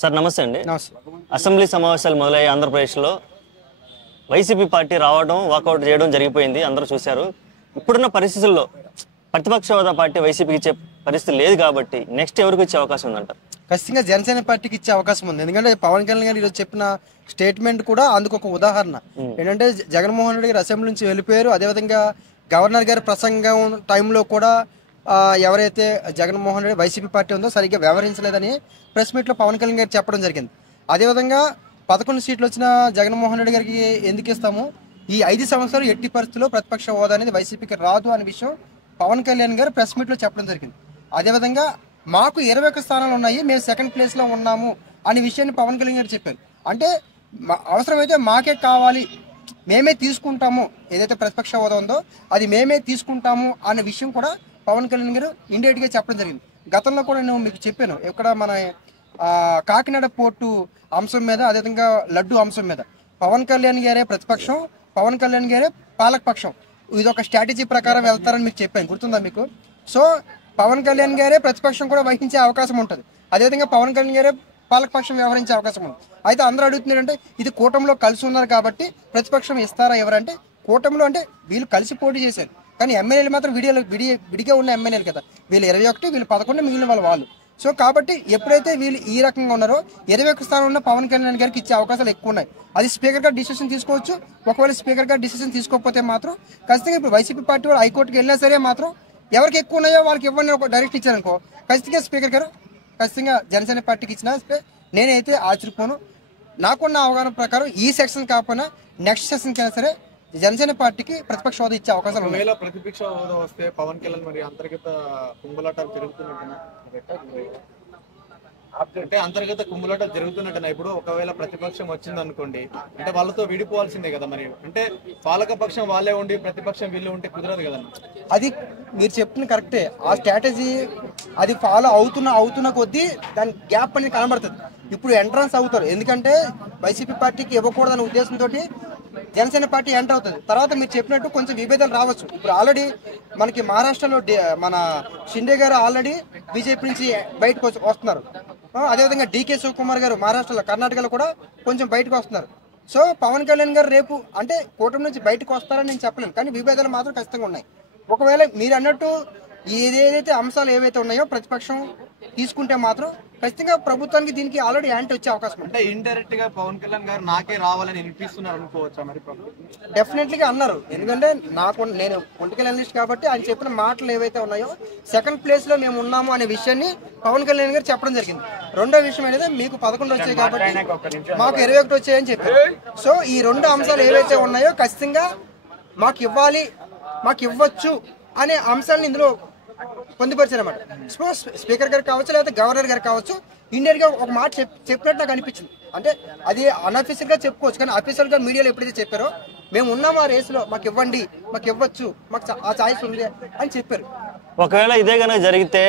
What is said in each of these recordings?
Sir నమస్తే అండి. Assembly సమావేశాలు మొదలయ్యే ఆంధ్రప్రదేశ్లో వైసీపీ పార్టీ రావడం వాకౌట్ చేయడం జరిగిపోయింది, అందరూ చూశారు. ఇప్పుడున్న పరిస్థితుల్లో ప్రతిపక్ష హోదా పార్టీ వైసీపీకి ఇచ్చే పరిస్థితి లేదు కాబట్టి నెక్స్ట్ ఎవరికి ఇచ్చే అవకాశం ఉందంటారు? ఖచ్చితంగా జనసేన పార్టీకి ఇచ్చే అవకాశం ఉంది. ఎందుకంటే పవన్ కళ్యాణ్ గారు ఈరోజు చెప్పిన స్టేట్మెంట్ కూడా అందుకు ఒక ఉదాహరణ. ఏంటంటే జగన్మోహన్ రెడ్డి గారు అసెంబ్లీ నుంచి వెళ్ళిపోయారు. అదేవిధంగా గవర్నర్ గారి ప్రసంగం టైంలో కూడా ఎవరైతే జగన్మోహన్ రెడ్డి వైసీపీ పార్టీ ఉందో సరిగ్గా వ్యవహరించలేదని ప్రెస్ మీట్లో పవన్ కళ్యాణ్ గారు చెప్పడం జరిగింది. అదేవిధంగా 11 సీట్లు వచ్చిన జగన్మోహన్ రెడ్డి గారికి ఎందుకు ఇస్తాము, ఈ 5 సంవత్సరాలు ఎట్టి పరిస్థితుల్లో ప్రతిపక్ష హోదా అనేది వైసీపీకి రాదు అనే విషయం పవన్ కళ్యాణ్ గారు ప్రెస్ మీట్లో చెప్పడం జరిగింది. అదేవిధంగా మాకు 21 స్థానాలు ఉన్నాయి, మేము సెకండ్ ప్లేస్లో ఉన్నాము అనే విషయాన్ని పవన్ కళ్యాణ్ గారు చెప్పారు. అంటే అవసరమైతే మాకే కావాలి, మేమే తీసుకుంటాము, ఏదైతే ప్రతిపక్ష హోదా ఉందో అది మేమే తీసుకుంటాము అనే విషయం కూడా పవన్ కళ్యాణ్ గారు ఇండైరెక్ట్గా చెప్పడం జరిగింది. గతంలో కూడా నేను మీకు చెప్పాను, ఇక్కడ మన కాకినాడ పోర్టు అంశం మీద, అదేవిధంగా లడ్డు అంశం మీద పవన్ కళ్యాణ్ గారే ప్రతిపక్షం, పవన్ కళ్యాణ్ గారే పాలకపక్షం, ఇదొక స్ట్రాటజీ ప్రకారం వెళ్తారని మీకు చెప్పాను, గుర్తుందా మీకు? సో పవన్ కళ్యాణ్ గారే ప్రతిపక్షం కూడా వహించే అవకాశం ఉంటుంది, అదేవిధంగా పవన్ కళ్యాణ్ గారే పాలకపక్షం వ్యవహరించే అవకాశం ఉంది. అయితే అందరూ అడుగుతున్నారంటే ఇది కూటమిలో కలిసి ఉన్నారు కాబట్టి ప్రతిపక్షం ఇస్తారా ఎవరంటే, కూటమిలో అంటే వీళ్ళు కలిసి పోటీ చేశారు, కానీ ఎమ్మెల్యేలు మాత్రం విడిగా ఉన్న ఎమ్మెల్యేలు కదా, వీళ్ళు 21, వీళ్ళు 11, మిగిలిన వాళ్ళు. సో కాబట్టి ఎప్పుడైతే వీళ్ళు ఈ రకంగా ఉన్నారో 21 స్థానం ఉన్న పవన్ కళ్యాణ్ గారికి ఇచ్చే అవకాశాలు ఎక్కువ ఉన్నాయి. అది స్పీకర్ గారు డిసిషన్ తీసుకోవచ్చు. ఒకవేళ స్పీకర్ గారు డిసిషన్ తీసుకోకపోతే మాత్రం ఖచ్చితంగా ఇప్పుడు వైసీపీ పార్టీ వాళ్ళు హైకోర్టుకి వెళ్ళినా సరే మాత్రం ఎవరికి ఎక్కువ ఉన్నాయో వాళ్ళకి ఇవ్వండి ఒక డైరెక్ట్ ఇచ్చారనుకో, ఖచ్చితంగా స్పీకర్ గారు ఖచ్చితంగా జనసేన పార్టీకి ఇచ్చినా నేనైతే ఆశ్చర్యపోను. నాకున్న అవగాహన ప్రకారం ఈ సెక్షన్ కాకపోయినా నెక్స్ట్ సెక్షన్ కైనా సరే జనసేన పార్టీకి ప్రతిపక్ష హోదా ఇచ్చే అవకాశం ఉంది. ఒకవేళ ప్రతిపక్ష హోదా వస్తే పవన్ కళ్యాణ్ మరి అంతర్గత కుంభలాటాలు జరుగుతున్నట్టున్నా, అంటే అంతర్గత కుంభలాటాలు జరుగుతున్నట్టున్నా ఇప్పుడు ఒకవేళ ప్రతిపక్షం వచ్చింది అనుకోండి, అంటే వాళ్ళతో విడిపోవాల్సిందే కదా, మరి అంటే పాలక పక్షం వాళ్ళే ఉండి ప్రతిపక్షం వీళ్ళు ఉంటే కుదరదు కదన్న. అది మీరు చెప్తున్న కరెక్టే, ఆ స్ట్రాటజీ అది ఫాలో అవుతున్న కొద్దీ దాని గ్యాప్ అనేది కనబడుతుంది. ఇప్పుడు ఎంట్రన్స్ అవుతారు, ఎందుకంటే వైసీపీ పార్టీకి ఇవ్వకూడదనే ఉద్దేశంతో జనసేన పార్టీ ఎంటర్ అవుతుంది. తర్వాత మీరు చెప్పినట్టు కొంచెం విభేదాలు రావచ్చు. ఇప్పుడు ఆల్రెడీ మనకి మహారాష్ట్రలో మన షిండే గారు ఆల్రెడీ బీజేపీ నుంచి బయటకు వస్తున్నారు. అదేవిధంగా డీకే శివకుమార్ గారు మహారాష్ట్రలో, కర్ణాటకలో కూడా కొంచెం బయటకు వస్తున్నారు. సో పవన్ కళ్యాణ్ గారు రేపు అంటే కూటమి నుంచి బయటకు వస్తారని నేను చెప్పలేను, కానీ విభేదాలు మాత్రం ఖచ్చితంగా ఉన్నాయి. ఒకవేళ మీరు అన్నట్టు ఏదైతే అంశాలు ఏవైతే ఉన్నాయో ప్రతిపక్షం తీసుకుంటే మాత్రం ఖచ్చితంగా ప్రభుత్వానికి దీనికి ఆల్రెడీ యాంటీ వచ్చే అవకాశం ఉంది. అంటే ఇండైరెక్ట్ గా పవన్ కళ్యాణ్ గారు నాకే రావాలని వినిపిస్తున్నారు అనుకోవచ్చా మరి? డెఫినెట్లీగా అన్నారు, ఎందుకంటే నేను పొలిటికల్ అనలిస్ట్ కాబట్టి ఆయన చెప్పిన మాటలు ఏవైతే ఉన్నాయో సెకండ్ ప్లేస్ లో మేము ఉన్నాము అనే విషయాన్ని పవన్ కళ్యాణ్ గారు చెప్పడం జరిగింది. రెండో విషయం అనేది మీకు 11 వచ్చాయి కాబట్టి మాకు 21 వచ్చాయని చెప్పారు. సో ఈ 2 అంశాలు ఏవైతే ఉన్నాయో ఖచ్చితంగా మాకు ఇవ్వాలి, మాకు ఇవ్వచ్చు అనే అంశాలను ఇందులో పొందుపరిచారన్నమాట. స్పీకర్ గారు కావచ్చు, లేకపోతే గవర్నర్ గారు కావచ్చు, ఇండియన్ గా ఒక మాట చెప్పినట్టు నాకు అనిపించింది. అంటే అది అన్అఫీషియల్ గా చెప్పుకోవచ్చు, కానీ అఫీషియల్ గా మీడియాలో ఎప్పుడైతే చెప్పారో మేము ఉన్నాము ఆ రేసులో, మాకు ఇవ్వండి, మాకు ఇవ్వచ్చు, మాకు ఆ ఛాయిస్ ఉంది అని చెప్పారు. ఒకవేళ ఇదే కనుక జరిగితే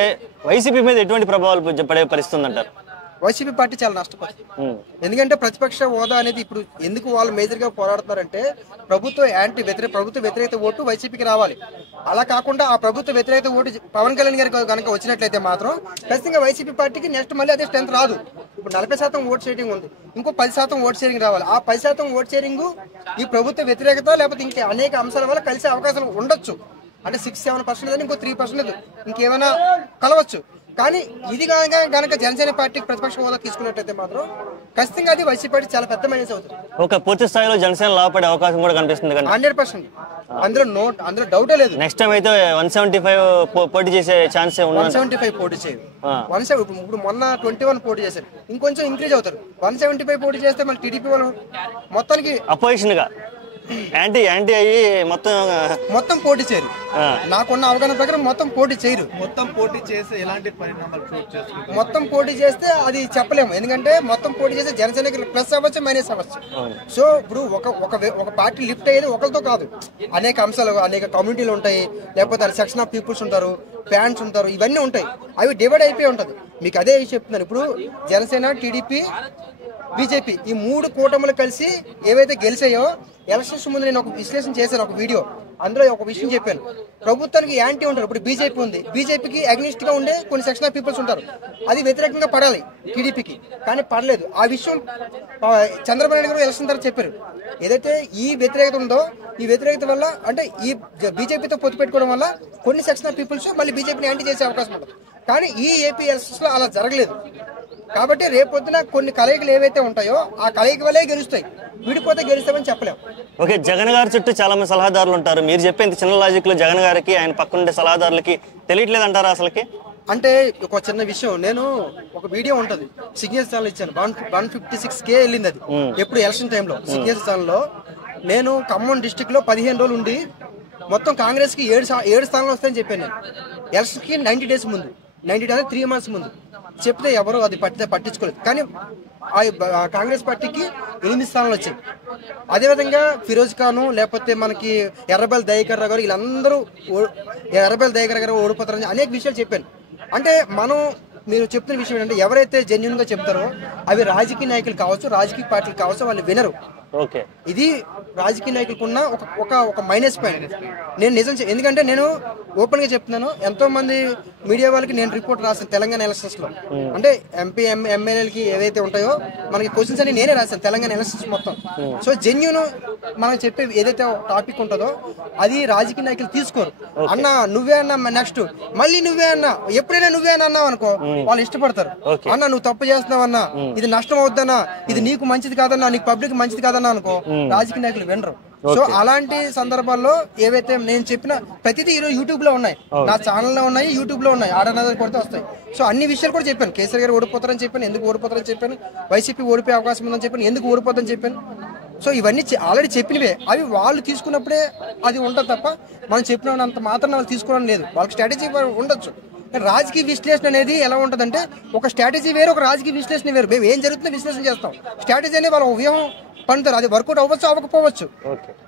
వైసీపీ మీద ఎటువంటి ప్రభావాలు పడే పరిస్థితి ఉందంటారు? వైసీపీ పార్టీ చాలా నష్టపోతుంది. ఎందుకంటే ప్రతిపక్ష హోదా అనేది ఇప్పుడు ఎందుకు వాళ్ళు మేజర్ గా పోరాడుతున్నారంటే ప్రభుత్వ వ్యతిరేక ఓటు వైసీపీకి రావాలి. అలా కాకుండా ఆ ప్రభుత్వ వ్యతిరేక ఓటు పవన్ కళ్యాణ్ గారికి కనుక వచ్చినట్లయితే మాత్రం ఖచ్చితంగా వైసీపీ పార్టీకి నెక్స్ట్ మళ్ళీ అదే స్ట్రెంత్ రాదు. ఇప్పుడు 40% ఓట్ షేరింగ్ ఉంది, ఇంకో 10% ఓట్ షేరింగ్ రావాలి. ఆ 10% ఓట్ షేరింగ్ ఈ ప్రభుత్వ వ్యతిరేకత లేకపోతే ఇంకా అనేక అంశాల వల్ల కలిసే అవకాశాలు ఉండొచ్చు. అంటే 6-7% ఇంకో 3% ఇంకేమైనా కలవచ్చు. కానీ ఇది కనుక జనసేన పార్టీకి ప్రతిపక్ష హోదా తీసుకున్నట్లయితే మాత్రం ఖచ్చితంగా అది వైసీపీ పార్టీ చాలా పెద్ద మైనస్ అవుతుంది. ఒక పూర్తి స్థాయిలో జనసేన లాభపడే అవకాశం కూడా కనిపిస్తుంది. 100% అందులో డౌటే లేదు. నెక్స్ట్ టైం అయితే 175 పోటీ చేసే ఛాన్స్ 175 పోటీ చేయరు. 170 ఇప్పుడు మొన్న 21 పోటీ చేశారు, ఇంకొంచెం ఇంక్రీజ్ అవుతారు. 175 పోటీ చేస్తే మళ్ళీ టీడీపీ వాళ్ళు మొత్తానికి అపోజిషన్ గా యాంటీ అయ్యి మొత్తం పోటీ చేయరు. నాకున్న అవగాహన ప్రకారం మొత్తం పోటీ చేయరు. మొత్తం పోటీ చేస్తే ఎలాంటి పరిణామాలు చోటు చేసుకుంటారు? మొత్తం పోటీ చేస్తే అది చెప్పలేము, ఎందుకంటే మొత్తం పోటీ చేస్తే జనసేనకి ప్లస్ అవ్వచ్చు, మైనస్ అవ్వచ్చు. సో ఇప్పుడు ఒక పార్టీ లిఫ్ట్ అయ్యేది ఒకరితో కాదు, అనేక అంశాలు, అనేక కమ్యూనిటీలు ఉంటాయి, లేకపోతే సెక్షన్ ఆఫ్ పీపుల్స్ ఉంటారు, ఫ్యాన్స్ ఉంటారు, ఇవన్నీ ఉంటాయి. అవి డివైడ్ అయిపోయి ఉంటుంది. మీకు అదే చెప్తున్నాను, ఇప్పుడు జనసేన, టీడీపీ, బీజేపీ ఈ 3 కూటములు కలిసి ఏవైతే గెలిచాయో ఎలక్షన్స్ ముందు నేను ఒక విశ్లేషణ చేశాను, ఒక వీడియో అందులో ఒక విషయం చెప్పాను, ప్రభుత్వానికి యాంటీ ఉంటారు. ఇప్పుడు బీజేపీ ఉంది, బీజేపీకి అగ్నిస్ట్ గా ఉండే కొన్ని సెక్షన్ ఆఫ్ పీపుల్స్ ఉంటారు, అది వ్యతిరేకంగా పడాలి టీడీపీకి, కానీ పడలేదు. ఆ విషయం చంద్రబాబు నాయుడు గారు ఎలక్షన్ తర్వాత చెప్పారు. ఏదైతే ఈ వ్యతిరేకత ఉందో, ఈ వ్యతిరేకత వల్ల అంటే ఈ బీజేపీతో పొత్తు పెట్టుకోవడం వల్ల కొన్ని సెక్షన్ ఆఫ్ పీపుల్స్ మళ్ళీ బీజేపీని యాంటీ చేసే అవకాశం ఉంటుంది. కానీ ఈ ఏపీ ఎలక్షన్స్ లో అలా జరగలేదు. కాబట్టి రేపొద్దున కొన్ని కలయికలు ఏవైతే ఉంటాయో ఆ కలయిక వల్లే గెలుస్తాయి, విడిపోతే గెలుస్తామని చెప్పలేము. ఓకే, జగన్ గారి చుట్టూ చాలా మంది సలహాదారులు ఉంటారు. మీరు చెప్పేంత చిన్న లాజిక్ లో జగన్ గారికి ఆయన పక్కనుండే సలహాదారులకి తెలియట్లేదు అంటారా అసలుకి? అంటే ఒక చిన్న విషయం, నేను ఒక వీడియో ఉంటుంది సిగ్నేచర్ ఛానల్ ఇచ్చాను, 156K వెళ్ళింది అది ఎప్పుడు ఎలక్షన్ టైంలో. సిగ్నేచర్ ఛానల్లో నేను ఖమ్మం డిస్టిక్ లో 15 రోజులు ఉండి మొత్తం కాంగ్రెస్ కి 7 స్థానాలు వస్తాయని చెప్పాను నేను. ఎలక్షన్ కి 90 days ముందు, 90 days 3 months ముందు చెప్తే ఎవరు అది పట్టించుకోలేదు. కానీ కాంగ్రెస్ పార్టీకి 8 స్థానాలు వచ్చాయి. అదేవిధంగా ఫిరోజ్ ఖాను, లేకపోతే మనకి ఎర్రబెల్లి దయాకర్ రావు గారు, వీళ్ళందరూ ఎర్రబెల్లి దయాకర్ గారు ఓడిపోతారని అనేక విషయాలు చెప్పాను. అంటే మనం మీరు చెప్తున్న విషయం ఏంటంటే ఎవరైతే జెన్యున్ గా చెప్తారో అవి రాజకీయ నాయకులు కావచ్చు, రాజకీయ పార్టీలు కావచ్చు, వాళ్ళు వినరు. ఓకే, ఇది రాజకీయ నాయకులకు ఉన్న ఒక మైనస్ పాయింట్. నేను నిజం ఎందుకంటే నేను ఓపెన్ గా చెప్తున్నాను, ఎంతో మంది మీడియా వాళ్ళకి నేను రిపోర్ట్ రాశాను తెలంగాణ ఎలక్షన్స్ లో. అంటే ఎంపీ ఎమ్మెల్యేలకి ఏవైతే ఉంటాయో మనకి క్వశ్చన్స్ అని నేనే రాశాను తెలంగాణ ఎలక్షన్స్ మొత్తం. సో జెన్యున్ మనం చెప్పే ఏదైతే టాపిక్ ఉంటుందో అది రాజకీయ నాయకులు తీసుకోరు. అన్న నువ్వే అన్నా, నెక్స్ట్ మళ్ళీ నువ్వే అన్నా, ఎప్పుడైనా నువ్వే అని అన్నావు అనుకో వాళ్ళు ఇష్టపడతారు. అన్న నువ్వు తప్పు చేస్తున్నావు అన్నా, ఇది నష్టం అవుద్దన్నా, ఇది నీకు మంచిది కాదన్నా, నీకు పబ్లిక్ మంచిది కాదన్నా అనుకో, రాజకీయ నాయకులు వినరు. సో అలాంటి సందర్భాల్లో ఏవైతే నేను చెప్పిన ప్రతిదీ ఈరోజు యూట్యూబ్ లో ఉన్నాయి, నా ఛానల్లో ఉన్నాయి, యూట్యూబ్ లో ఉన్నాయి, ఆడనది కొడితే వస్తాయి. సో అన్ని విషయాలు కూడా చెప్పాను. కేసీఆర్ గారు ఓడిపోతారని చెప్పాను, ఎందుకు ఓడిపోతారని చెప్పాను. వైసీపీ ఓడిపోయే అవకాశం ఉందని చెప్పాను, ఎందుకు ఓడిపోతుందని చెప్పాను. సో ఇవన్నీ ఆల్రెడీ చెప్పినవే, అవి వాళ్ళు తీసుకున్నప్పుడే అది ఉంటుంది తప్ప మనం చెప్పినంత మాత్రం వాళ్ళు తీసుకోవడం లేదు. వాళ్ళకి స్ట్రాటజీ ఉండొచ్చు. రాజకీయ విశ్లేషణ అనేది ఎలా ఉంటుందంటే ఒక స్ట్రాటజీ వేరు, ఒక రాజకీయ విశ్లేషణ వేరు. మేము ఏం జరుగుతుందో విశ్లేషణ చేస్తాం, స్ట్రాటజీ అనేది వాళ్ళ వ్యూహం పండుతారు, అది వర్కౌట్ అవ్వచ్చు అవ్వకపోవచ్చు.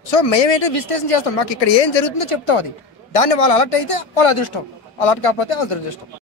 సో మేమైతే విశ్లేషణ చేస్తాం, మాకు ఇక్కడ ఏం జరుగుతుందో చెప్తాం. అది దాన్ని వాళ్ళు అలర్ట్ అయితే వాళ్ళ అదృష్టం, అలర్ట్ కాకపోతే వాళ్ళ దురదృష్టం.